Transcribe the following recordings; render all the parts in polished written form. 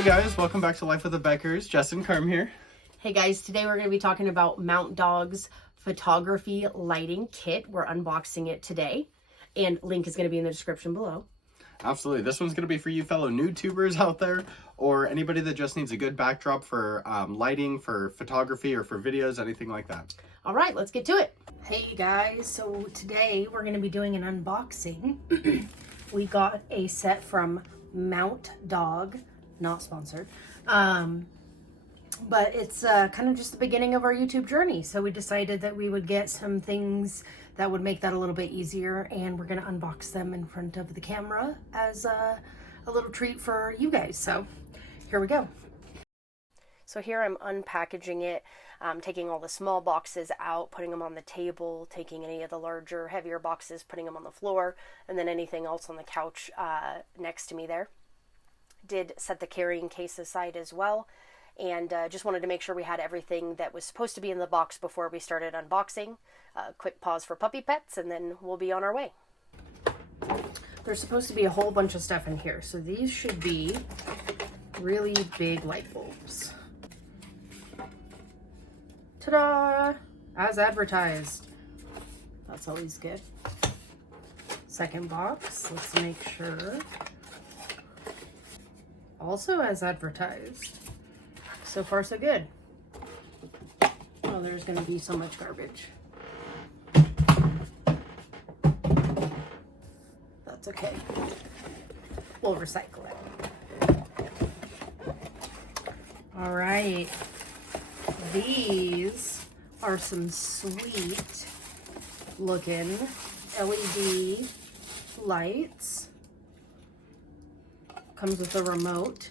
Hey guys, welcome back to Life with the Beckers. Jess and Carm here. Hey guys, today we're going to be talking about Mount Dog's photography lighting kit. We're unboxing it today, and link is going to be in the description below. Absolutely. This one's going to be for you fellow YouTubers out there, or anybody that just needs a good backdrop for lighting, for photography, or for videos, anything like that. All right, let's get to it. Hey guys, so today we're going to be doing an unboxing. We got a set from Mount Dog, not sponsored, but it's kind of just the beginning of our YouTube journey. So we decided that we would get some things that would make that a little bit easier, and we're going to unbox them in front of the camera as a little treat for you guys. So here we go. So here I'm unpackaging it, taking all the small boxes out, putting them on the table, taking any of the larger, heavier boxes, putting them on the floor, and then anything else on the couch next to me there. Did set the carrying case aside as well, and just wanted to make sure we had everything that was supposed to be in the box before we started unboxing. Quick pause for puppy pets, and then we'll be on our way. There's supposed to be a whole bunch of stuff in here, so these should be really big light bulbs. Ta-da! As advertised. That's always good. Second box, let's make sure. Also as advertised. So far so good. Oh, there's going to be so much garbage. That's okay. We'll recycle it. All right. These are some sweet looking LED lights. Comes with a remote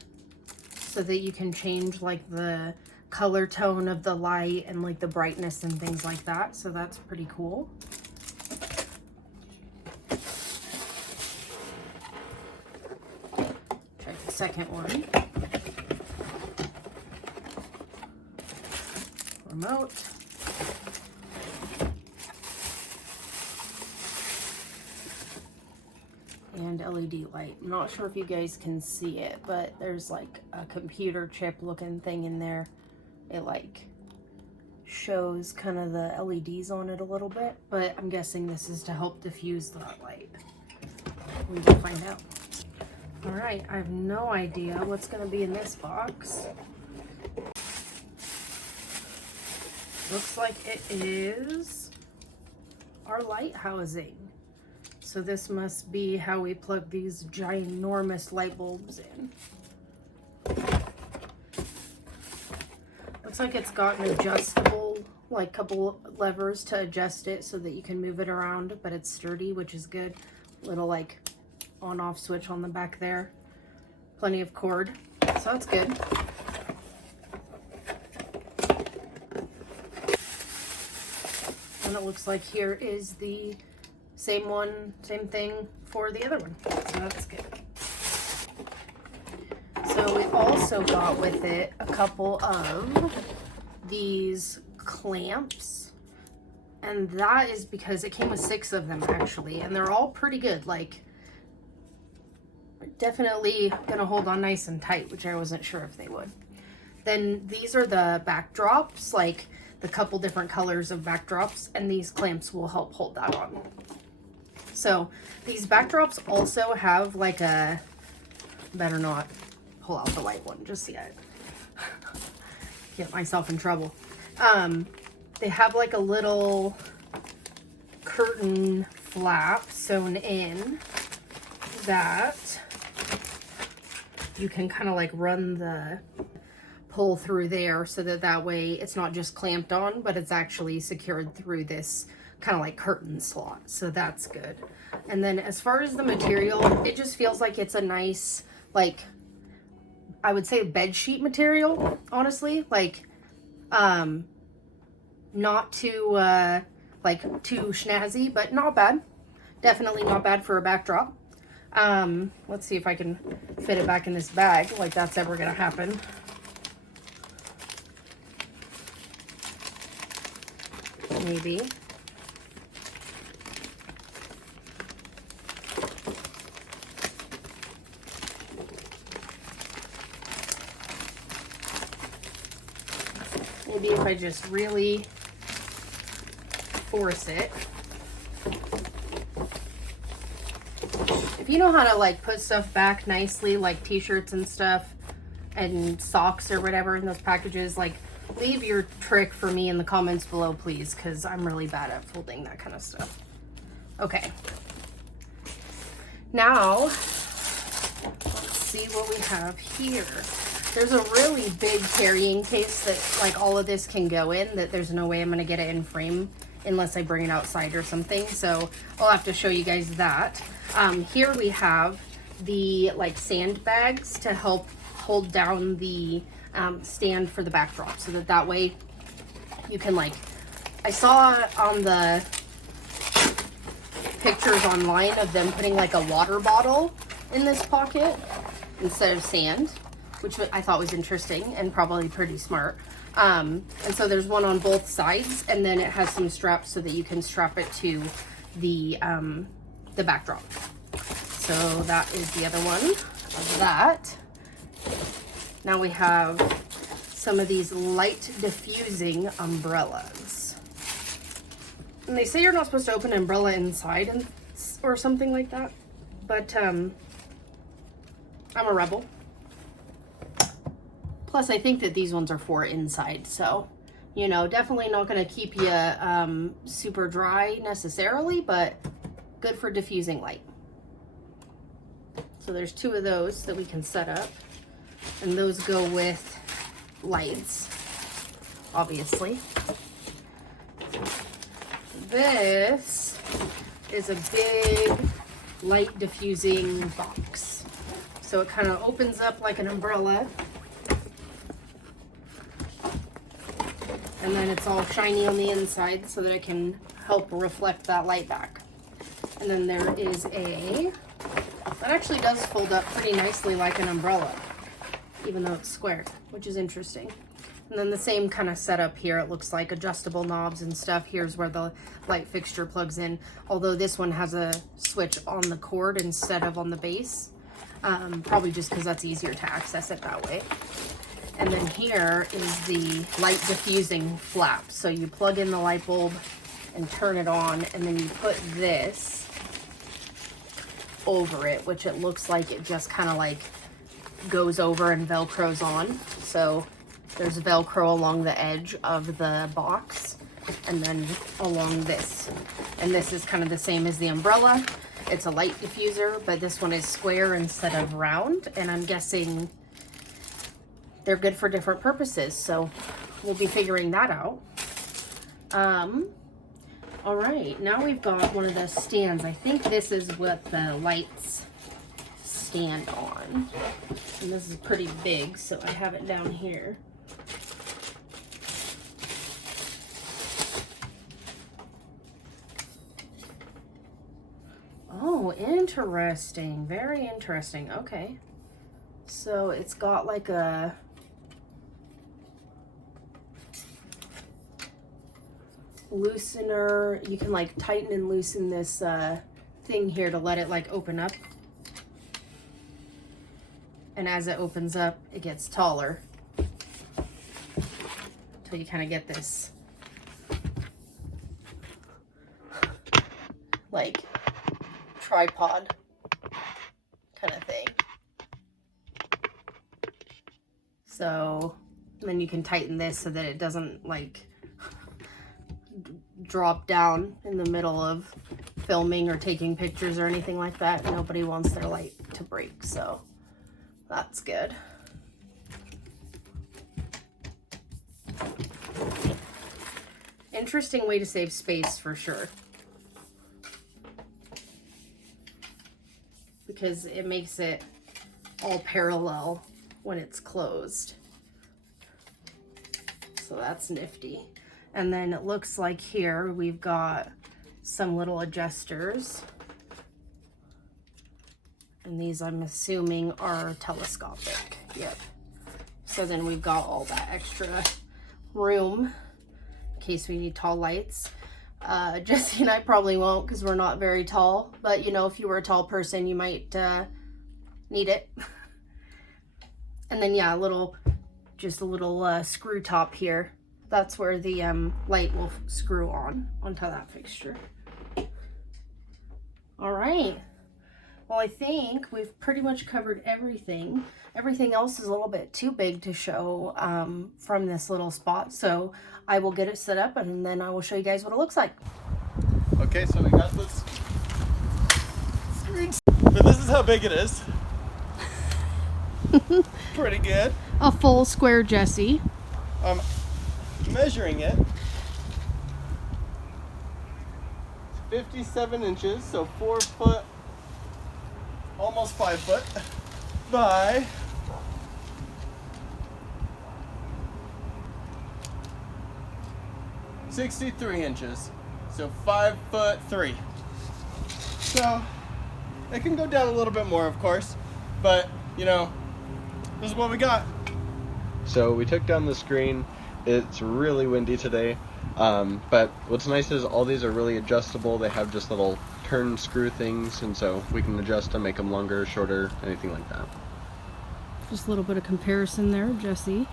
so that you can change like the color tone of the light and like the brightness and things like that. So that's pretty cool. Check the second one. Remote. And LED light. I'm not sure if you guys can see it, but there's like a computer chip looking thing in there. It like shows kind of the LEDs on it a little bit, but I'm guessing this is to help diffuse that light. We will find out. All right, I have no idea what's going to be in this box. Looks like it is our light housing. So this must be how we plug these ginormous light bulbs in. Looks like it's got an adjustable, like couple levers to adjust it so that you can move it around, but it's sturdy, which is good. Little like on-off switch on the back there. Plenty of cord, so that's good. And it looks like here is the same thing for the other one, so that's good. So we also got with it a couple of these clamps, and that is because it came with 6 of them actually, and they're all pretty good, like definitely gonna hold on nice and tight, which I wasn't sure if they would. Then these are the backdrops, like the couple different colors of backdrops, and these clamps will help hold that on. So these backdrops also have like a, better not pull out the white one just yet. Get myself in trouble. They have like a little curtain flap sewn in that you can kind of like run the pull through there so that way it's not just clamped on, but it's actually secured through this kind of like curtain slot, so that's good. And then as far as the material, it just feels like it's a nice, like I would say bed sheet material, honestly, like not too like too snazzy, but not bad. Definitely not bad for a backdrop. Let's see if I can fit it back in this bag, like that's ever gonna happen. Maybe. maybe if I just really force it. If you know how to like put stuff back nicely, like t-shirts and stuff and socks or whatever in those packages, like leave your trick for me in the comments below, please, because I'm really bad at folding that kind of stuff. Okay. Now, let's see what we have here. There's a really big carrying case that like all of this can go in, that there's no way I'm gonna get it in frame unless I bring it outside or something. So I'll have to show you guys that. Here we have the like sandbags to help hold down the stand for the backdrop, so that way you can like, I saw on the pictures online of them putting like a water bottle in this pocket instead of sand, which I thought was interesting and probably pretty smart. And so there's one on both sides, and then it has some straps so that you can strap it to the backdrop. So that is the other one of that. Now we have some of these light diffusing umbrellas. And they say you're not supposed to open an umbrella inside or something like that, but I'm a rebel. Plus, I think that these ones are for inside, so, you know, definitely not going to keep you super dry necessarily, but good for diffusing light. So there's 2 of those that we can set up, and those go with lights, obviously. This is a big light diffusing box. So it kind of opens up like an umbrella. And then it's all shiny on the inside so that it can help reflect that light back. And then there is that actually does fold up pretty nicely like an umbrella, even though it's square, which is interesting. And then the same kind of setup here. It looks like adjustable knobs and stuff. Here's where the light fixture plugs in, although this one has a switch on the cord instead of on the base, probably just because that's easier to access it that way. And then here is the light diffusing flap. So you plug in the light bulb and turn it on, and then you put this over it, which it looks like it just kind of like goes over and velcros on. So there's velcro along the edge of the box and then along this. And this is kind of the same as the umbrella. It's a light diffuser, but this one is square instead of round, and I'm guessing they're good for different purposes, so we'll be figuring that out. All right, now we've got one of the stands. I think this is what the lights stand on. And this is pretty big, so I have it down here. Oh, interesting. Very interesting. Okay. So it's got like a loosener. You can like tighten and loosen this thing here to let it like open up. And as it opens up, it gets taller. Until you kind of get this like tripod kind of thing. So then you can tighten this so that it doesn't like drop down in the middle of filming or taking pictures or anything like that. Nobody wants their light to break, so that's good. Interesting way to save space for sure, because it makes it all parallel when it's closed. So that's nifty. And then it looks like here we've got some little adjusters. And these, I'm assuming, are telescopic. Yep. So then we've got all that extra room in case we need tall lights. Jesse and I probably won't because we're not very tall. But, you know, if you were a tall person, you might need it. And then, yeah, just a little screw top here that's where the light will screw onto that fixture. All right. Well, I think we've pretty much covered everything. Everything else is a little bit too big to show from this little spot. So I will get it set up and then I will show you guys what it looks like. Okay, so we got this screen. But this is how big it is. Pretty good. A full square Jessie. I'm measuring it. 57 inches, so 4 foot, almost 5 foot, by 63 inches, so 5'3". So it can go down a little bit more, of course, but you know, this is what we got. So we took down the screen. It's really windy today, but what's nice is all these are really adjustable. They have just little turn screw things, and so we can adjust them, make them longer, shorter, anything like that. Just a little bit of comparison there, Jessie.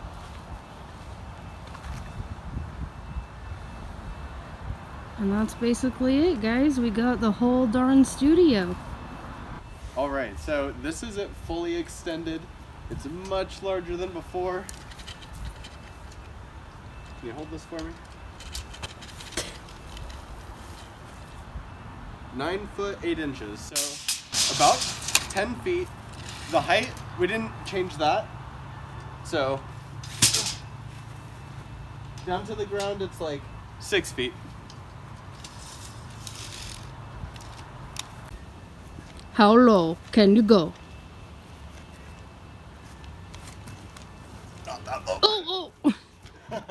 And that's basically it, guys. We got the whole darn studio. All right, so this isn't fully extended. It's much larger than before. Can you hold this for me? 9 foot 8 inches, so about 10 feet. The height, we didn't change that. So down to the ground, it's like 6 feet. How low can you go? Not that low. Oh, oh.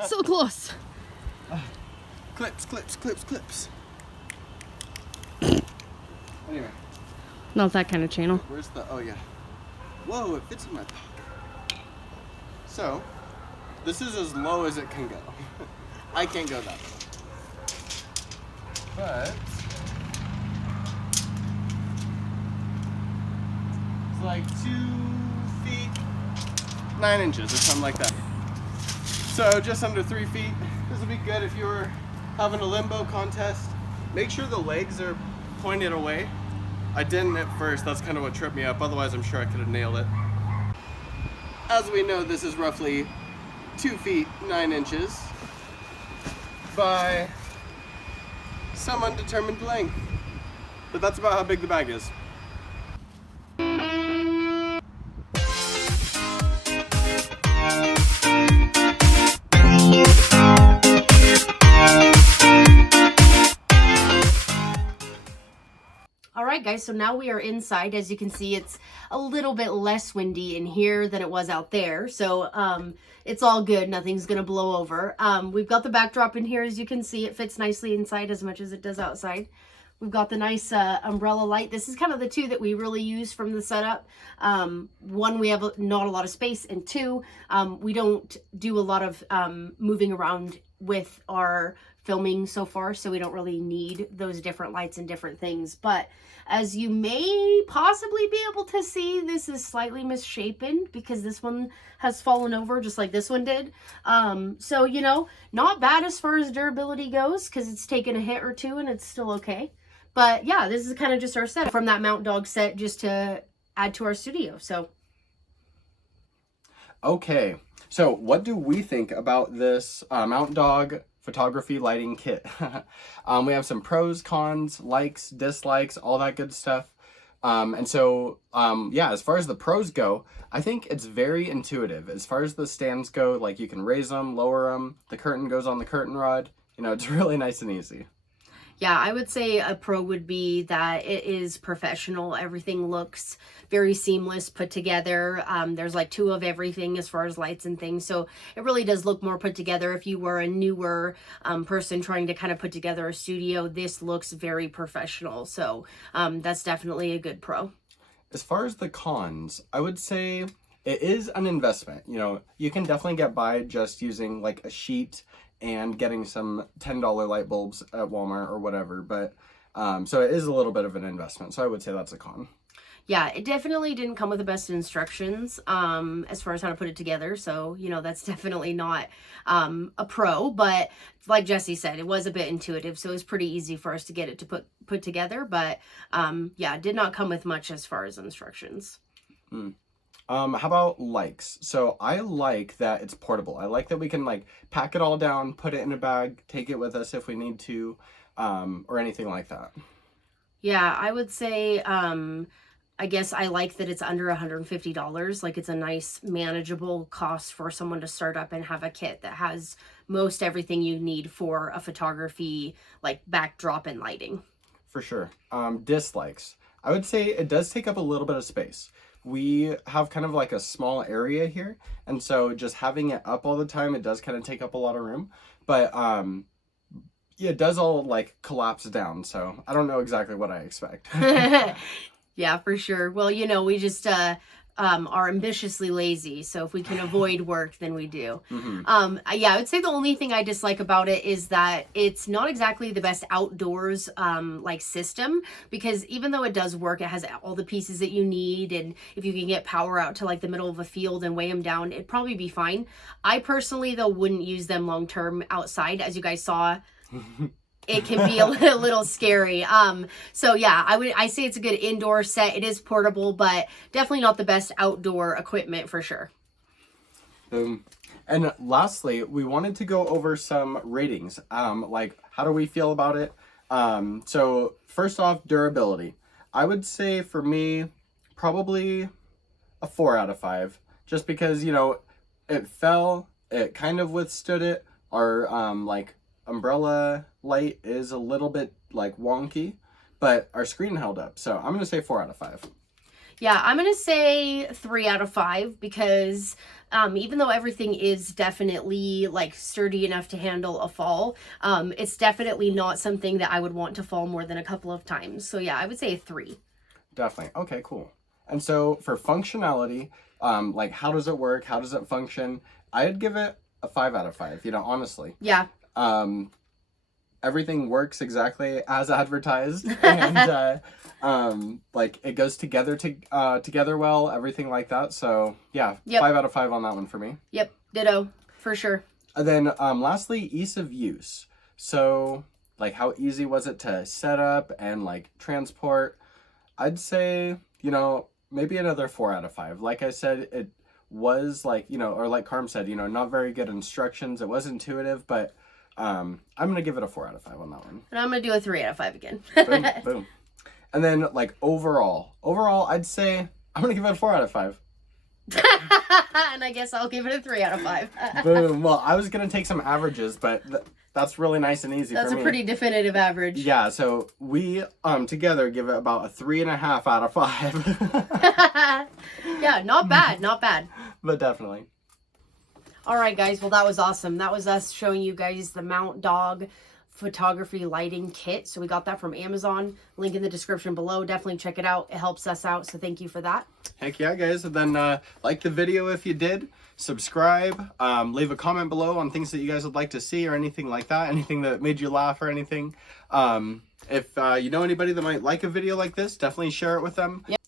So close. Clips, clips, clips, clips. Anyway. Not that kind of channel. Where's the, oh yeah. Whoa, it fits in my pocket. So, this is as low as it can go. I can't go that low. But, it's like 2 feet, 9 inches or something like that. So just under 3 feet. This would be good if you were having a limbo contest. Make sure the legs are pointed away. I didn't at first, that's kind of what tripped me up. Otherwise I'm sure I could have nailed it. As we know, this is roughly 2 feet, 9 inches by some undetermined length. But that's about how big the bag is. Alright guys, so now we are inside. As you can see, it's a little bit less windy in here than it was out there. So it's all good. Nothing's going to blow over. We've got the backdrop in here. As you can see, it fits nicely inside as much as it does outside. We've got the nice umbrella light. This is kind of the two that we really use from the setup. One, we have not a lot of space, and two, we don't do a lot of moving around with our filming so far, so we don't really need those different lights and different things. But as you may possibly be able to see, this is slightly misshapen because this one has fallen over just like this one did. So, you know, not bad as far as durability goes because it's taken a hit or two and it's still okay. But yeah, this is kind of just our set from that Mount Dog set just to add to our studio. So okay, so what do we think about this Mount Dog photography lighting kit? We have some pros, cons, likes, dislikes, all that good stuff. And so, yeah, as far as the pros go, I think it's very intuitive. As far as the stands go, like you can raise them, lower them, the curtain goes on the curtain rod. You know, it's really nice and easy. Yeah, I would say a pro would be that it is professional. Everything looks very seamless, put together. There's like two of everything as far as lights and things. So it really does look more put together. If you were a newer person trying to kind of put together a studio, this looks very professional. So that's definitely a good pro. As far as the cons, I would say it is an investment. You know, you can definitely get by just using like a sheet and getting some $10 light bulbs at Walmart or whatever, but so it is a little bit of an investment, so I would say that's a con. Yeah, it definitely didn't come with the best instructions as far as how to put it together. So, you know, that's definitely not a pro. But like Jesse said, it was a bit intuitive. So it was pretty easy for us to get it to put together. But yeah, it did not come with much as far as instructions. How about likes? So I like that it's portable. I like that we can like pack it all down, put it in a bag, take it with us if we need to, or anything like that. Yeah, I would say, I guess I like that it's under $150. Like it's a nice manageable cost for someone to start up and have a kit that has most everything you need for a photography, like backdrop and lighting. For sure. Dislikes. I would say it does take up a little bit of space. We have kind of like a small area here, and so just having it up all the time, it does kind of take up a lot of room. But yeah, it does all like collapse down, so I don't know exactly what I expect. Yeah, for sure. Well, you know, we just are ambitiously lazy, so if we can avoid work, then we do. Yeah, I would say the only thing I dislike about it is that it's not exactly the best outdoors like system, because even though it does work, it has all the pieces that you need, and if you can get power out to like the middle of a field and weigh them down, it'd probably be fine. I personally, though, wouldn't use them long term outside. As you guys saw, it can be a little scary. So yeah, I say it's a good indoor set. It is portable, but definitely not the best outdoor equipment for sure. And lastly, we wanted to go over some ratings. Like, how do we feel about it? So first off, durability. I would say for me, probably a 4 out of 5, just because, you know, it fell, it kind of withstood it. Our, like, umbrella light is a little bit like wonky, but our screen held up. So I'm going to say 4 out of 5. Yeah, I'm going to say 3 out of 5 because even though everything is definitely like sturdy enough to handle a fall, it's definitely not something that I would want to fall more than a couple of times. So yeah, I would say a 3. Definitely. Okay, cool. And so for functionality, like how does it work? How does it function? I'd give it a 5 out of 5, you know, honestly. Yeah. Everything works exactly as advertised, and like it goes together together well, everything like that. So yeah, 5 out of 5 on that one for me. Yep, ditto for sure. And then lastly, ease of use. So like how easy was it to set up and like transport? I'd say, you know, maybe another 4 out of 5. Like I said, it was like, you know, or like Carm said, you know, not very good instructions. It was intuitive, but I'm gonna give it a 4 out of 5 on that one. And I'm gonna do a 3 out of 5 again. Boom, boom. And then like overall, I'd say I'm gonna give it a 4 out of 5. And I guess I'll give it a 3 out of 5. Boom. Well, I was gonna take some averages, but that's really nice and easy. That's for me. a pretty definitive average. Yeah. So we together give it about a 3.5 out of 5. Yeah, not bad, not bad. But definitely. All right, guys. Well, that was awesome. That was us showing you guys the Mount Dog photography lighting kit. So we got that from Amazon. Link in the description below. Definitely check it out. It helps us out. So thank you for that. Heck yeah, guys. And then like the video if you did. Subscribe. Leave a comment below on things that you guys would like to see or anything like that. Anything that made you laugh or anything. If you know anybody that might like a video like this, definitely share it with them. Yep.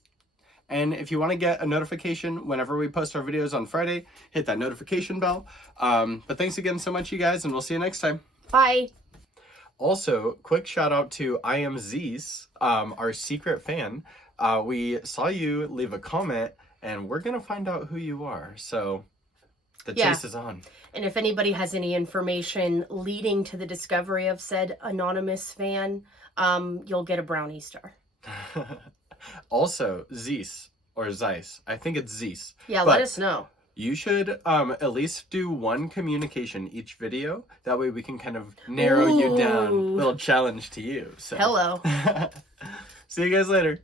And if you want to get a notification whenever we post our videos on Friday, hit that notification bell. But thanks again so much, you guys, and we'll see you next time. Bye. Also, quick shout out to I Am Zeiss, our secret fan. We saw you leave a comment, and we're going to find out who you are. So the chase is on. And if anybody has any information leading to the discovery of said anonymous fan, you'll get a brownie star. Also, Zeiss, or Zeiss. I think it's Zeiss. Yeah, let us know. You should at least do one communication each video. That way we can kind of narrow you down. Little challenge to you. So. Hello. See you guys later.